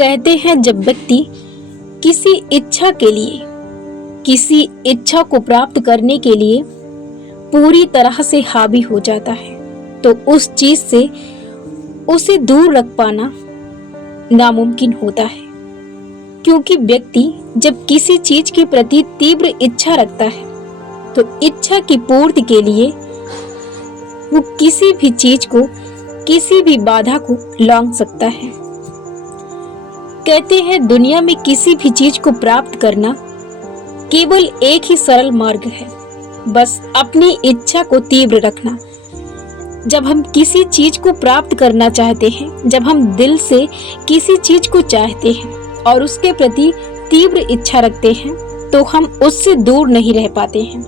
कहते हैं जब व्यक्ति किसी इच्छा के लिए, किसी इच्छा को प्राप्त करने के लिए पूरी तरह से हावी हो जाता है तो उस चीज से उसे दूर रख पाना नामुमकिन होता है। क्योंकि व्यक्ति जब किसी चीज के प्रति तीव्र इच्छा रखता है तो इच्छा की पूर्ति के लिए वो किसी भी चीज को, किसी भी बाधा को लांघ सकता है। कहते हैं दुनिया में किसी भी चीज को प्राप्त करना केवल एक ही सरल मार्ग है, बस अपनी इच्छा को तीव्र रखना। जब हम किसी चीज को प्राप्त करना चाहते हैं, जब हम दिल से किसी चीज को चाहते हैं और उसके प्रति तीव्र इच्छा रखते हैं तो हम उससे दूर नहीं रह पाते हैं।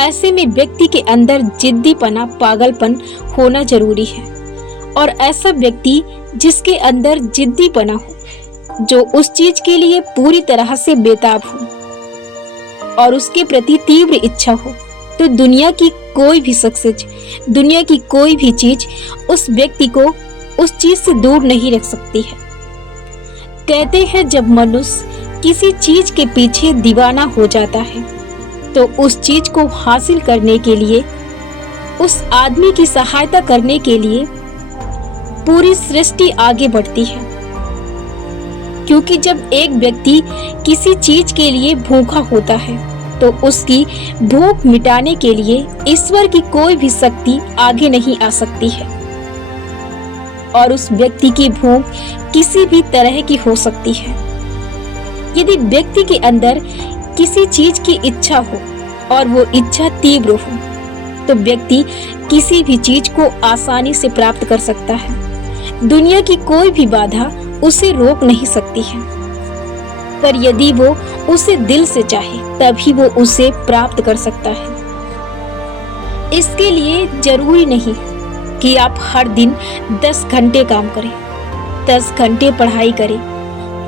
ऐसे में व्यक्ति के अंदर जिद्दीपना, पागलपन होना जरूरी है। और ऐसा व्यक्ति जिसके अंदर जिद्दीपना हो, जो उस चीज के लिए पूरी तरह से बेताब हो और उसके प्रति तीव्र इच्छा हो, तो दुनिया की कोई भी सक्सेस, दुनिया की कोई भी चीज उस व्यक्ति को उस चीज से दूर नहीं रख सकती है। कहते हैं जब मनुष्य किसी चीज के पीछे दीवाना हो जाता है तो उस चीज को हासिल करने के लिए, उस आदमी की सहायता करने के लिए पूरी सृष्टि आगे बढ़ती है। क्योंकि जब एक व्यक्ति किसी चीज के लिए भूखा होता है तो उसकी भूख मिटाने के लिए ईश्वर की कोई भी शक्ति आगे नहीं आ सकती है। और उस व्यक्ति की भूख किसी भी तरह की हो सकती है। यदि व्यक्ति के अंदर किसी चीज की इच्छा हो और वो इच्छा तीव्र हो तो व्यक्ति किसी भी चीज को आसानी से प्राप्त कर सकता है। दुनिया की कोई भी बाधा उसे रोक नहीं सकती है। पर यदि वो उसे दिल से चाहे तभी वो उसे प्राप्त कर सकता है। इसके लिए जरूरी नहीं कि आप हर दिन 10 घंटे काम करें, 10 घंटे पढ़ाई करें,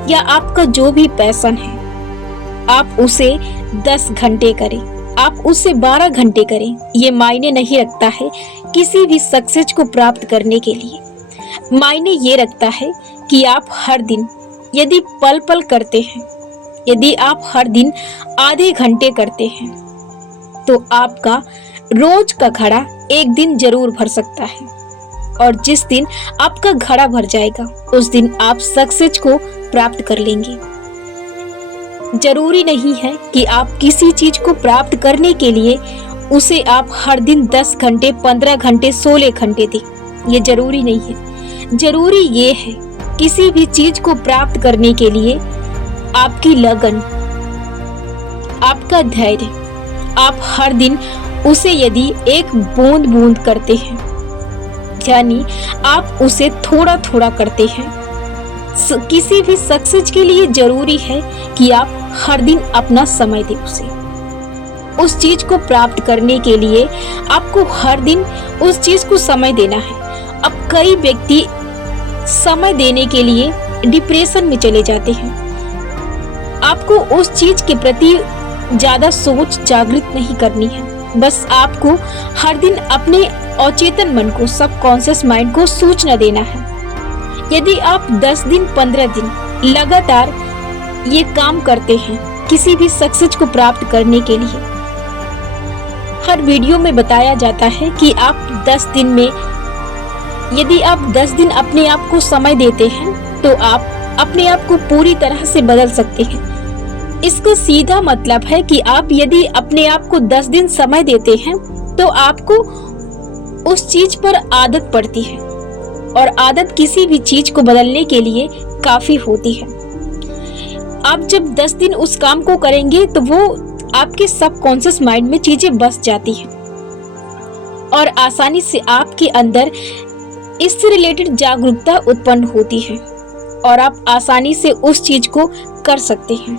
या आपका जो भी पैशन है आप उसे 10 घंटे करें, आप उसे 12 घंटे करें। ये मायने नहीं रखता है किसी भी सक्सेस को प्राप्त करने के लिए। मायने ये रखता है कि आप हर दिन यदि पल पल करते हैं, यदि आप हर दिन आधे घंटे करते हैं तो आपका रोज का घड़ा एक दिन जरूर भर सकता है। और जिस दिन आपका घड़ा भर जाएगा उस दिन आप सक्सेस को प्राप्त कर लेंगे। जरूरी नहीं है कि आप किसी चीज को प्राप्त करने के लिए उसे आप हर दिन 10 घंटे, 15 घंटे, 16 घंटे दें। ये जरूरी नहीं है। जरूरी ये है किसी भी चीज को प्राप्त करने के लिए आपकी लगन, आपका धैर्य, आप हर दिन उसे यदि एक बूंद बूंद करते हैं, यानी आप उसे थोड़ा थोड़ा करते हैं। किसी भी सक्सेस के लिए जरूरी है कि आप हर दिन अपना समय दें उसे। उस चीज को प्राप्त करने के लिए आपको हर दिन उस चीज को समय देना है। अब कई व्यक्ति समय देने के लिए डिप्रेशन में चले जाते हैं। आपको उस चीज के प्रति ज्यादा सोच जागृत नहीं करनी है। बस आपको हर दिन अपने अचेतन मन को, सबकॉन्शियस माइंड को सूचना देना है। यदि आप 10 दिन, 15 दिन लगातार ये काम करते हैं किसी भी सक्सेस को प्राप्त करने के लिए, हर वीडियो में बताया जाता है कि आप 10 दिन में, यदि आप 10 दिन अपने आप को समय देते हैं तो आप अपने आप को पूरी तरह से बदल सकते हैं। इसका सीधा मतलब है कि आप यदि अपने आप को 10 दिन समय देते हैं तो आपको उस चीज पर आदत पड़ती है। और आदत किसी भी चीज को बदलने के लिए काफी होती है। आप जब 10 दिन उस काम को करेंगे तो वो आपके सबकॉन्शियस माइंड में चीजें बस जाती हैं और आसानी से आपके अंदर इससे रिलेटेड जागरूकता उत्पन्न होती है और आप आसानी से उस चीज को कर सकते हैं।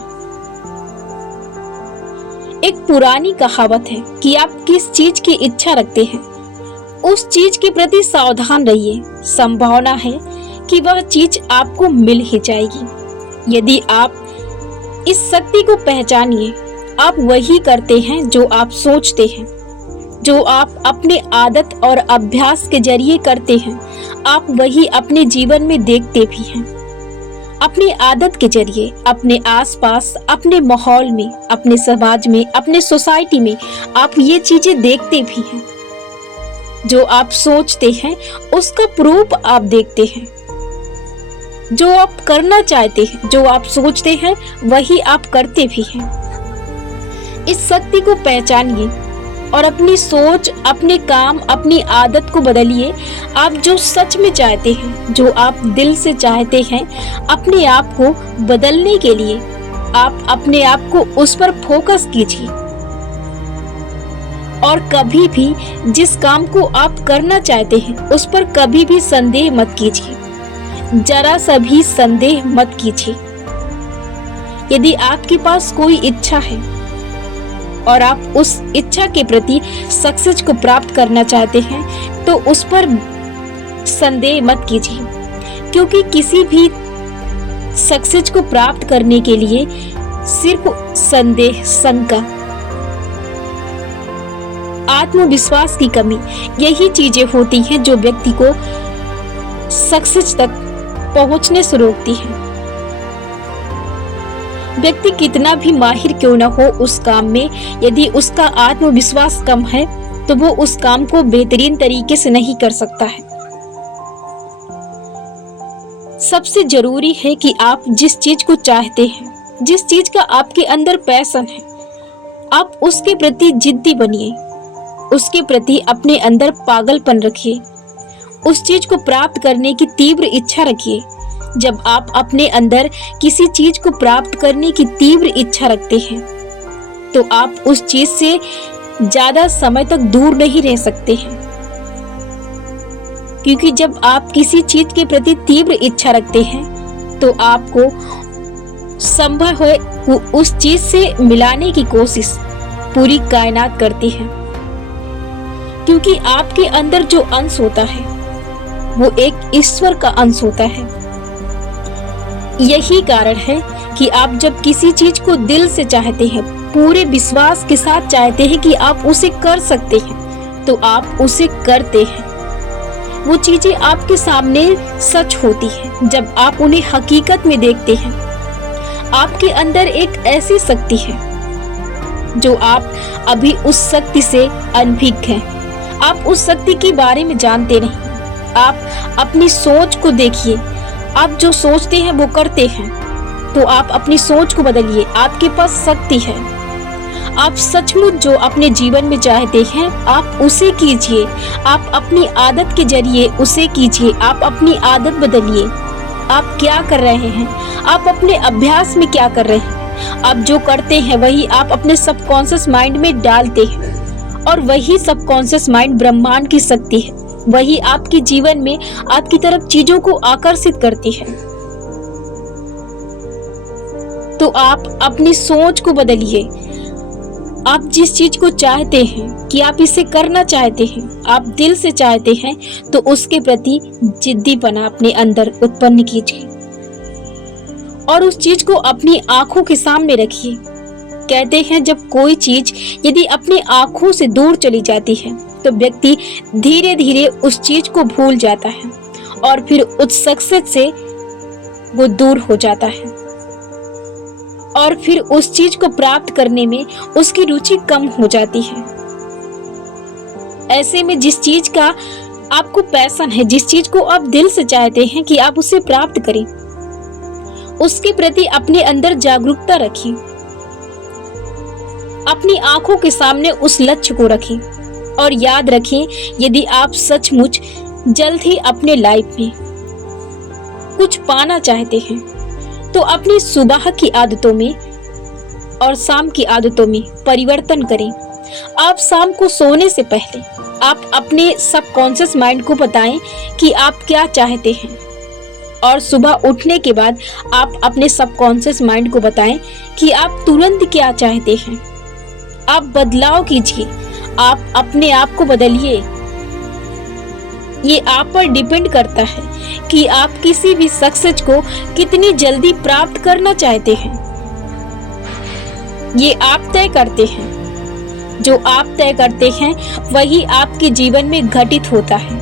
एक पुरानी कहावत है कि आप किस चीज की इच्छा रखते हैं उस चीज के प्रति सावधान रहिए। संभावना है कि वह चीज आपको मिल ही जाएगी। यदि आप इस शक्ति को पहचानिए, आप वही करते हैं जो आप सोचते हैं, जो आप अपने आदत और अभ्यास के जरिए करते हैं, आप वही अपने जीवन में देखते भी हैं। अपनी आदत के जरिए अपने आसपास, अपने माहौल में, अपने समाज में, अपने सोसाइटी में आप ये चीजें देखते भी हैं। जो आप सोचते हैं उसका प्रूफ आप देखते हैं। जो आप करना चाहते हैं, जो आप सोचते हैं, वही आप करते भी हैं। इस शक्ति को पहचानिए और अपनी सोच, अपने काम, अपनी आदत को बदलिए। आप जो सच में चाहते हैं, जो आप दिल से चाहते हैं, अपने आप को बदलने के लिए आप अपने आप को उस पर फोकस कीजिए। और कभी भी जिस काम को आप करना चाहते हैं उस पर कभी भी संदेह मत कीजिए, जरा सा भी संदेह मत कीजिए। यदि आपके पास कोई इच्छा है और आप उस इच्छा के प्रति सक्सेस को प्राप्त करना चाहते हैं तो उस पर संदेह मत कीजिए, क्योंकि किसी भी सक्सेस को प्राप्त करने के लिए सिर्फ संदेह, शंका, आत्मविश्वास की कमी, यही चीजें होती हैं जो व्यक्ति को सक्सेस तक पहुंचने से रोकती हैं। व्यक्ति कितना भी माहिर क्यों न हो उस काम में, यदि उसका आत्मविश्वास कम है तो वो उस काम को बेहतरीन तरीके से नहीं कर सकता है। सबसे जरूरी है कि आप जिस चीज को चाहते हैं, जिस चीज का आपके अंदर पैशन है, आप उसके प्रति जिद्दी बनिए, उसके प्रति अपने अंदर पागलपन रखिए, उस चीज को प्राप्त करने की तीव्र इच्छा रखिए। जब आप अपने अंदर किसी चीज को प्राप्त करने की तीव्र इच्छा रखते हैं तो आप उस चीज से ज्यादा समय तक दूर नहीं रह सकते हैं, क्योंकि जब आप किसी चीज के प्रति तीव्र इच्छा रखते हैं तो आपको संभव है उस चीज से मिलाने की कोशिश पूरी कायनात करती है, क्योंकि आपके अंदर जो अंश होता है वो एक ईश्वर का अंश होता है। यही कारण है कि आप जब किसी चीज को दिल से चाहते हैं, पूरे विश्वास के साथ चाहते हैं कि आप उसे कर सकते हैं, तो आप उसे करते हैं। वो चीजें आपके सामने सच होती हैं जब आप उन्हें हकीकत में देखते हैं। आपके अंदर एक ऐसी शक्ति है जो आप अभी उस शक्ति से अनभिज्ञ हैं। आप उस शक्ति के बारे में जानते नहीं। आप अपनी सोच को देखिए, आप जो सोचते हैं वो करते हैं, तो आप अपनी सोच को बदलिए। आपके पास शक्ति है। आप सचमुच जो अपने जीवन में चाहते हैं आप उसे कीजिए। आप अपनी आदत के जरिए उसे कीजिए। आप अपनी आदत बदलिए। आप क्या कर रहे हैं, आप अपने अभ्यास में क्या कर रहे हैं। आप जो करते हैं वही आप अपने सबकॉन्शियस माइंड में डालते हैं, और वही सबकॉन्शियस माइंड ब्रह्मांड की शक्ति है। वही आपके जीवन में आपकी तरफ चीजों को आकर्षित करती है। तो आप अपनी सोच को बदलिए। आप जिस चीज को चाहते हैं कि आप इसे करना चाहते हैं, आप दिल से चाहते हैं, तो उसके प्रति जिद्दीपना अपने अंदर उत्पन्न कीजिए और उस चीज को अपनी आंखों के सामने रखिए। कहते हैं जब कोई चीज यदि अपनी आंखों से दूर चली जाती है तो व्यक्ति धीरे धीरे उस चीज को भूल जाता है और फिर उस सक्सेस से वो दूर हो जाता है और फिर उस चीज को प्राप्त करने में उसकी रुचि कम हो जाती है। ऐसे में जिस चीज का आपको पैशन है, जिस चीज को आप दिल से चाहते हैं कि आप उसे प्राप्त करें, उसके प्रति अपने अंदर जागरूकता रखिए। अपनी आंखों के सामने उस लक्ष्य को रखें और याद रखें, यदि आप सचमुच जल्द ही अपने लाइफ में कुछ पाना चाहते हैं तो अपनी सुबह की आदतों में और शाम की आदतों में परिवर्तन करें। आप शाम को सोने से पहले आप अपने सबकॉन्शियस माइंड को बताएं कि आप क्या चाहते हैं, और सुबह उठने के बाद आप अपने सबकॉन्शियस माइंड को बताएं कि आप तुरंत क्या चाहते हैं। आप बदलाव कीजिए, आप अपने आप को बदलिए। ये आप पर डिपेंड करता है कि आप किसी भी सक्सेस को कितनी जल्दी प्राप्त करना चाहते हैं। ये आप तय करते हैं। जो आप तय करते हैं वही आपके जीवन में घटित होता है।